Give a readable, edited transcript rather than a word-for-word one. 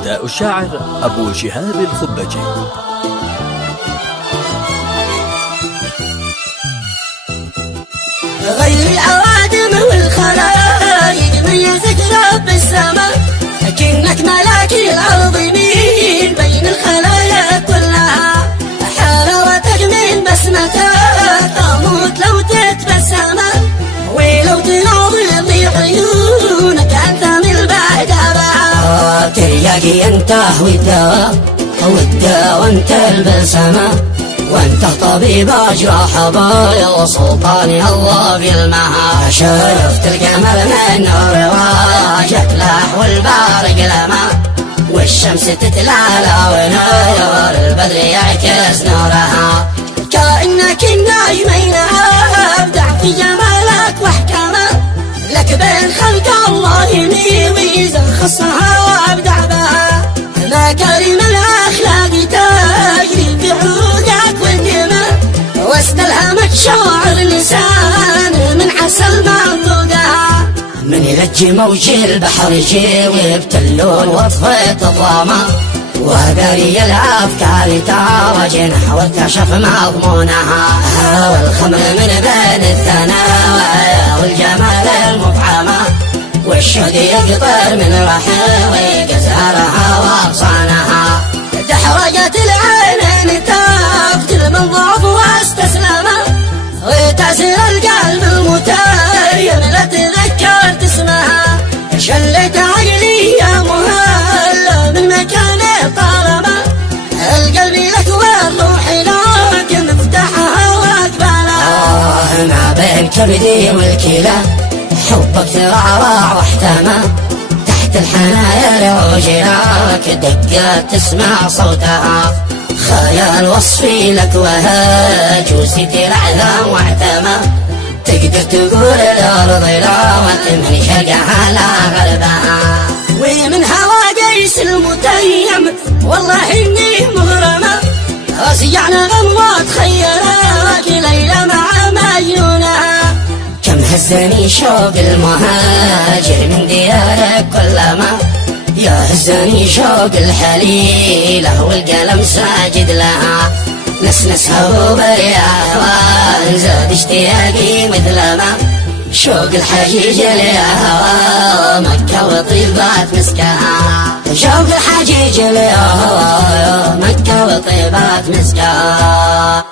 أداء الشاعر أبو شهاب الخبجي. غير الأوادم والخلايق ميزك رب السماء، لكنك ملاك الأرض مين بين الخلايا كلها. حلاوتك من بسمتك أموت لو تتبسم، ولو تناظر لي عيونك أنت من البعد. ترياقي أنت والدواء وأنت البلسمة، وانت طبيب اجراح بايا وسلطاني الله في المها. شفت القمر من نور واجك لاح والبارق لما، والشمس تتلالى ونور البدر يعكس نورها. كأنك النجمين ابدع في جمالك واحكامه، لك بين خلق الله ميزه خصها وابدع بها. مكارم الاخلاق تجري في عروقك والدماء، واستلهمك شاعر اللسان من عسل منطقها. من يلجي موج البحر جي ويبتلون وطفيت الظما، وقاري الافكار تاوج نحو كشف مضمونها. والخمر من بين الثنايا والجمال المفعمه، والشهد يقطر من رحم ويقزرها واغصانها. دحرجت العين تقتل من ضعف واستسلمه، وتأثير القلب المتيم لا تذكرت اسمها. شلت عقلي يا مهلا من مكان طالما، القلب لك والروح لك مفتاحها واقبالها. ما بين كبدي والكلى حبك ترعرع واحتمى، تحت الحنايا لعجلك دقات تسمع صوتها. خيال وصفي لك وهاج وستر عذاب واعتمى، تقدر تقول الأرض لا من شرقها لا غربها. ومن هوا قيس المتيم والله إني مغرمة، راسيعنا غمضات خيرك ليلة مع مجنونها. كم هزني شوق المهاجر من ديارك كلما، يا هزني شوق الحليلة والقلم ساجد لها. نسنسها وبرياها زاد اشتياقي مثلما، شوق الحجيج لهوا مكة وطيبات مسكها. شوق الحجيج لهوا مكة وطيبات مسكها.